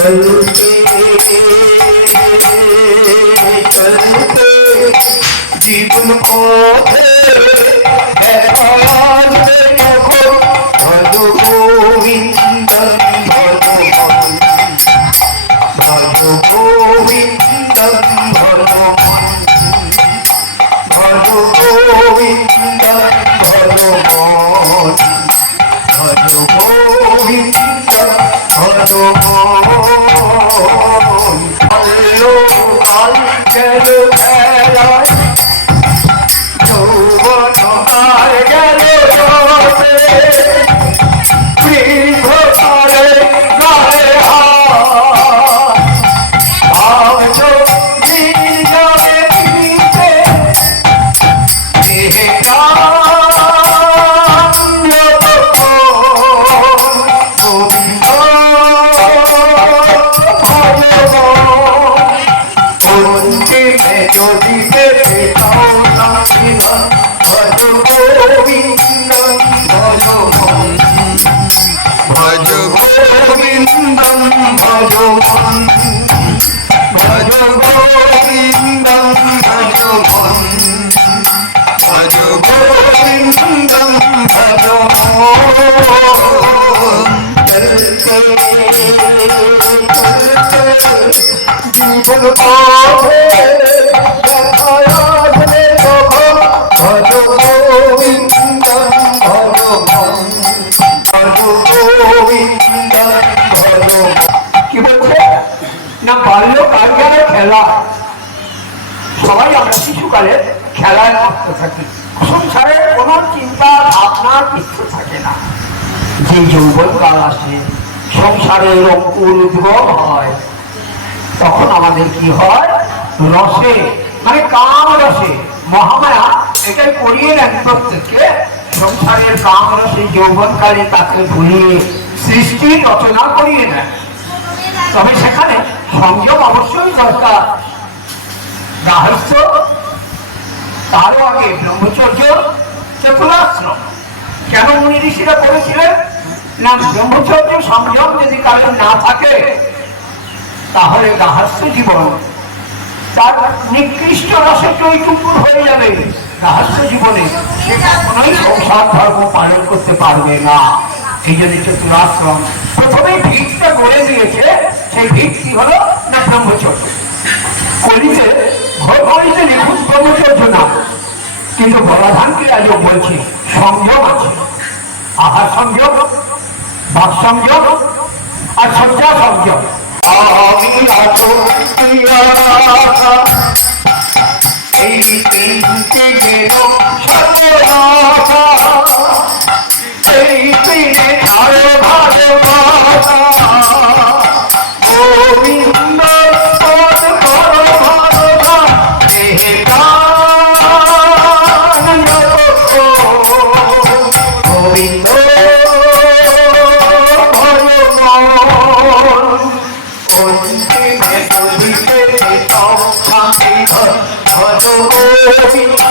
चलते चलते जीवन पथे भज गोविंद भज गोविंद भज गोविंद भज गोविंद भज খেলা সবাই আমরা শিশুকালে খেলায় মস্ত থাকি, সংসারে কোনো চিন্তা ভাবনার কিছু থাকে না। যে যৌবনকাল আসে, সংসারের অঙ্কুর উদ্ভব হয়, তখন আমাদের কি হয়, রসে মানে কাম রসে মহামায়া এটাই করিয়ে নেন প্রত্যেককে। সংসারের কাম রসে যৌবনকালে তাকে ভুলিয়ে সৃষ্টি রচনা করিয়ে নেন। তবে সেখানে সংযম অবশ্যই দরকার। গার্হস্থ্য, তারও আগে ব্রহ্মচর্য, চতুরাশ্রম। কেন মুনি ঋষিরা করেছিলেন না, ব্রহ্মচর্য সংযম যদি কারণ না থাকে তাহলে গার্হস্থ্য জীবন তার নিকৃষ্ট রসে চৈতুকুর হয়ে যাবে। গার্হস্থ্য জীবনে সে কখনোই সংসার ধর্ম পালন করতে পারবে না। এই জন্য চতুরাশ্রম প্রথমে ভিতটা গড়ে দিয়েছে। সেই ভিত কি হলো না, ব্রহ্মচর্য। কলিতে ঘরে লিখুন ব্রহ্মচর্য না, কিন্তু বলাধানকে আজও বলছি সংযম আছে। আহার সংযম, ভাব সংযম আর শয্যা সংযম। এই তিনটি গেল সর্বনাশা, এই তিনে আরো ভালোবাসা। গোবিন্দ পদ কর ভালোবাসা, দেহে প্রাণ গোবিন্দ ভজ গোবিন্দ